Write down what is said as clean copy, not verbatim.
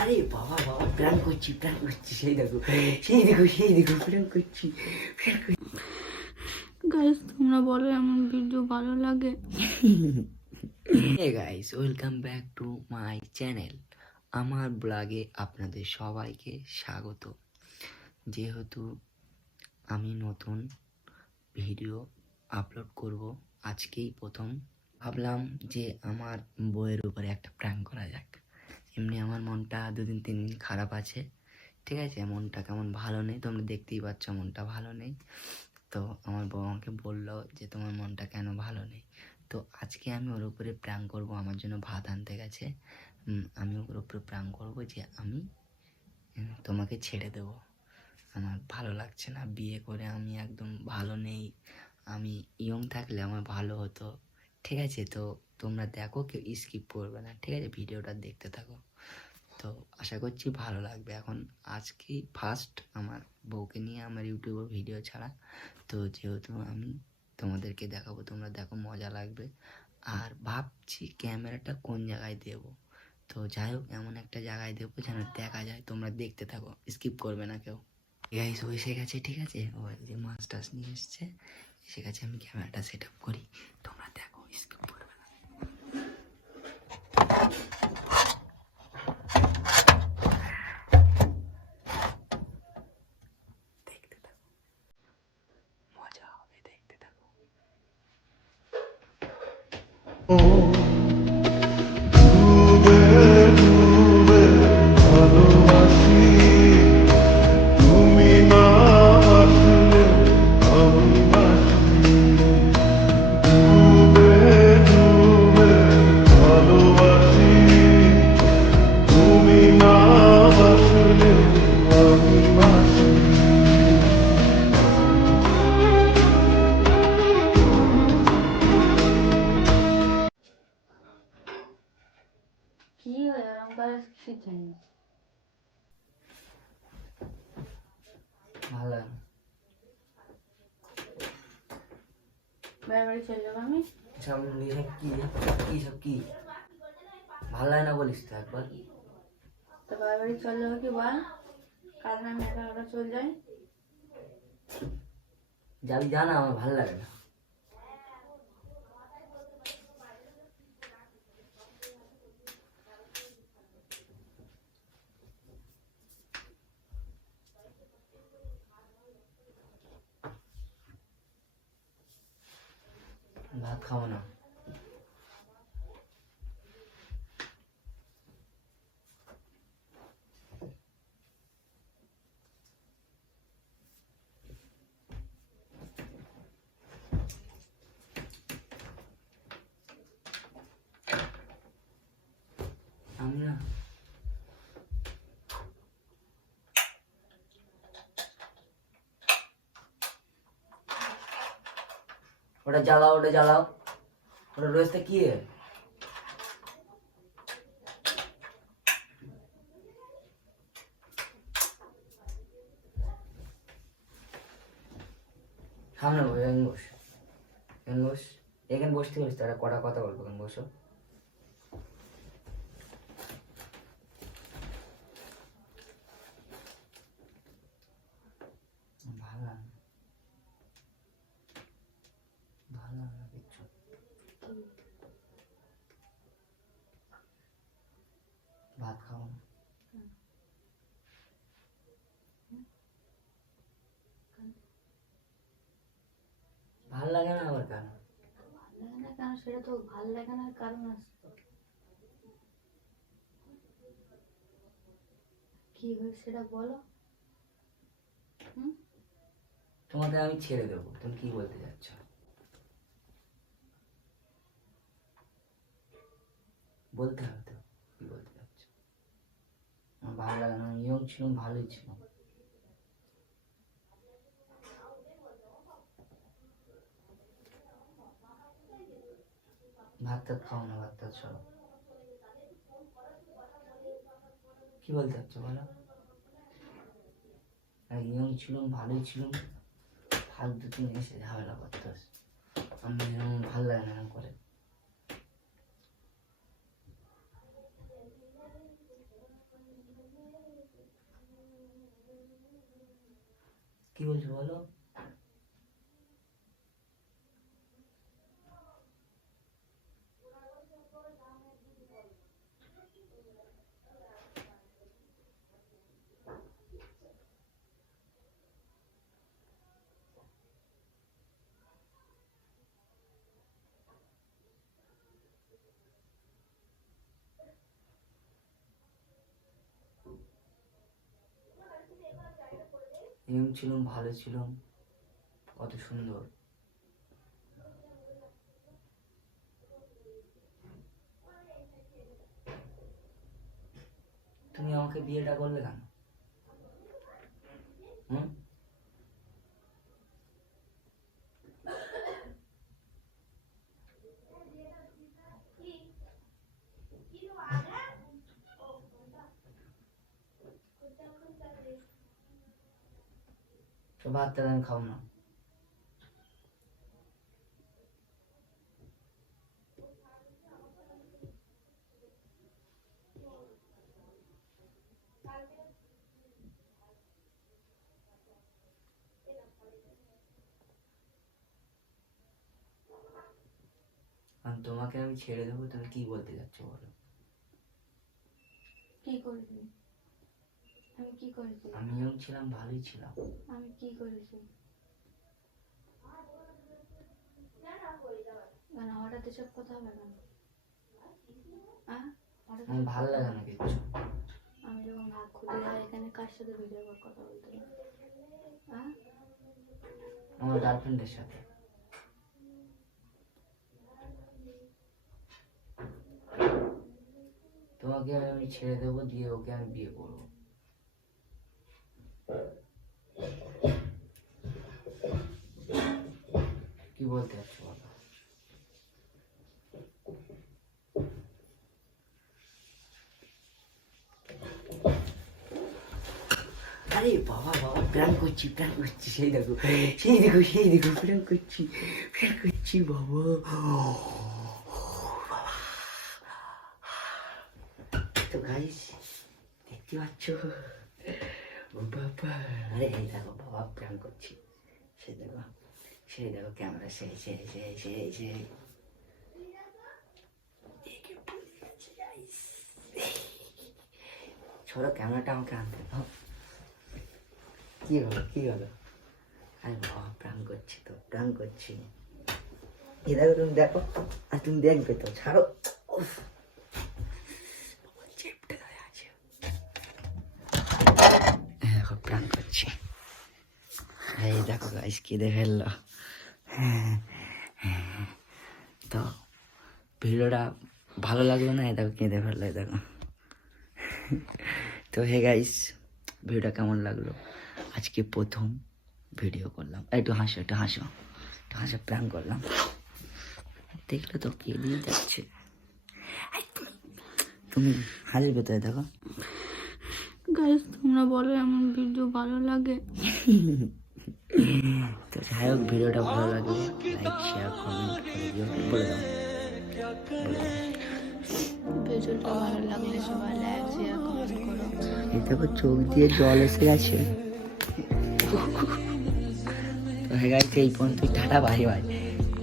আরে বাবা বাবা প্ল্যান করছি সেই দেখো প্ল্যান করছি গাইস তোমরা বলো এমন ভিডিও ভালো লাগে? Hey guys, welcome back to my channel. আমার ব্লগে আপনাদের সবাইকে স্বাগত। যেহেতু আমি নতুন ভিডিও আপলোড করব, আজকেই প্রথম ভাবলাম যে আমার বইয়ের উপরে একটা প্র্যাঙ্ক করা যাক। এমনি আমার মনটা 2-3 দিন খারাপ আছে, ঠিক আছে? মনটা কেমন ভালো নেই, তোমরা দেখতেই পাচ্ছ মনটা ভালো নেই। তো আমার বউ আমাকে বললো যে তোমার মনটা কেন ভালো নেই। তো আজকে আমি ওর উপরে প্র্যাঙ্ক করবো, আমার জন্য ভাত আনতে গেছে। আমি ওর উপরে প্র্যাঙ্ক করবো যে আমি তোমাকে ছেড়ে দেবো, আমার ভালো লাগছে না, বিয়ে করে আমি একদম ভালো নেই, আমি ইয়ং থাকলে আমার ভালো হতো, ঠিক আছে? তো তোমরা দেখো, কেউ স্কিপ করবে না, ঠিক আছে? ভিডিওটা দেখতে থাকো, তো আশা করছি ভালো লাগবে। এখন আজকেই ফার্স্ট আমার বউকে নিয়ে আমার ইউটিউবে ভিডিও ছাড়া, তো যেহেতু আমি তোমাদেরকে দেখাবো, তোমরা দেখো, মজা লাগবে। আর ভাবছি ক্যামেরাটা কোন জায়গায় দেব, তো যাই হোক এমন একটা জায়গায় দেবো যেন দেখা যায়, তোমরা দেখতে থাকো, স্কিপ করবে না কেউ। গাইস ও এসে গেছে, ঠিক আছে? ও যে মাছ টাছ নিয়ে এসছে, এসে গেছে। আমি ক্যামেরাটা সেট আপ করি, তোমরা দেখো, স্কিপ করবে না। দেখতে থাকো, মজা হবে, দেখতে থাকো। কি হয় আমার কিছু জানি না। ভালো বাড়ি চলে যাবো আমি। সামনে সব কি ভালো লাগে না বলিস তো একবার। তো বাড়ি চলে যাবো কি বল, কাল না আমি একা একা চলে যাই। যাবি, জানা আমার ভালো লাগে না। ভাত খাবো না। আমি না, ওটা জ্বালাও, ওটা রয়েছে কি সামনে বসে, এখানে বসতে বলিস, তারা কটা কথা বলবো, এখানে বসো। ভালো লাগে না, ভালো লাগে না কিচ্ছু। ভাত খাবো না। ভাল লাগে না আবার কেন? ভালো লাগে না কেন, সেটা তো ভালো লাগে না কারণ আসতো। কি হয়েছে সেটা বলো। তোমাকে আমি ছেড়ে দেবো, তুমি কি বলতে চাচ্ছ? বলতে হবে তো, কি বলতে চাচ্ছ? আমার ভালো লাগে না, আমি ইয়ং ছিলাম, ভালোই ছিলাম। ভাত টাত খাও না, ভাত টাত সব। কি বলতে চাচ্ছ বলো? ইয়ং ছিলাম, ভালোই ছিলাম, ফালতু তুমি এসে ঝামেলা করতে, আমি ভালো লাগে না করে। কি বলছো বলো? এরকম ছিলাম, ভালো ছিলাম, কত সুন্দর। তুমি আমাকে বিয়েটা করলে কেন? হুম? তো ভাতটা আমি খাও না। আর তোমাকে আমি ছেড়ে দেবো, তুমি কি বলতে যাচ্ছ বলো? কি করেছি? আমি কি করেছি? আমি যখন ছিলাম ভালোই ছিলাম। আমি কি করেছি? কেন হঠাৎ এসব কথা হবে কেন? হঠাৎ আমার ভালো লাগে না কিচ্ছু। আমি যখন ভাগ খুলে যাই এখানে কার সাথে ভিডিও কল কথা বলতে হবে? আমার গার্লফ্রেন্ডের সাথে। তোমাকে আমি ছেড়ে দেবো, দিয়ে ওকে আমি বিয়ে করবো। কি বলতে চাচ্ছো বলো? আরে বাবা বাবা, প্ল্যান করছি সেই দেখো প্ল্যান করছি বাবা। তো গাইস দেখতে পাচ্ছ, ও বাবা, আরে এই দেখো বাবা প্ল্যান করছি, সেই দেখো ক্যামেরা, সেই ছোট ক্যামেরাটা আমাকে আনতে দাও। কি হলো? আরে বাবা প্রাণ করছি। এ দেখো, তুমি দেখো, আর তুমি দেখবে তো, ছাড়ো। চেপটে ধরে আছে। দেখো প্রাণ করছি। এই দেখো গাইস কেঁদে ফেললো। তো ভিডিওটা ভালো লাগলো না, এই দেখো কেঁদে ফেললো, এই দেখো। তো হে গাইস, ভিডিওটা কেমন লাগলো? আজকে প্রথম ভিডিও করলাম, একটু হাসো প্ল্যান করলাম, দেখলে তো কেঁদেই যাচ্ছে। তুমি হাসবে তো, দেখো গাইস তোমরা বলো এমন ভিডিও ভালো লাগে? তো যাই হোক, ভিডিওটা ভালো লাগলে লাইক শেয়ার কমেন্ট করে দিও, বলে দাও। ভিডিওটা ভালো লাগলে সবাই লাইক শেয়ার কমেন্ট করো। এই দেখো চোখ দিয়ে জল এসে গেছে। তো হে গাইস, এই পর্যন্ত টাটা, বাই বাই।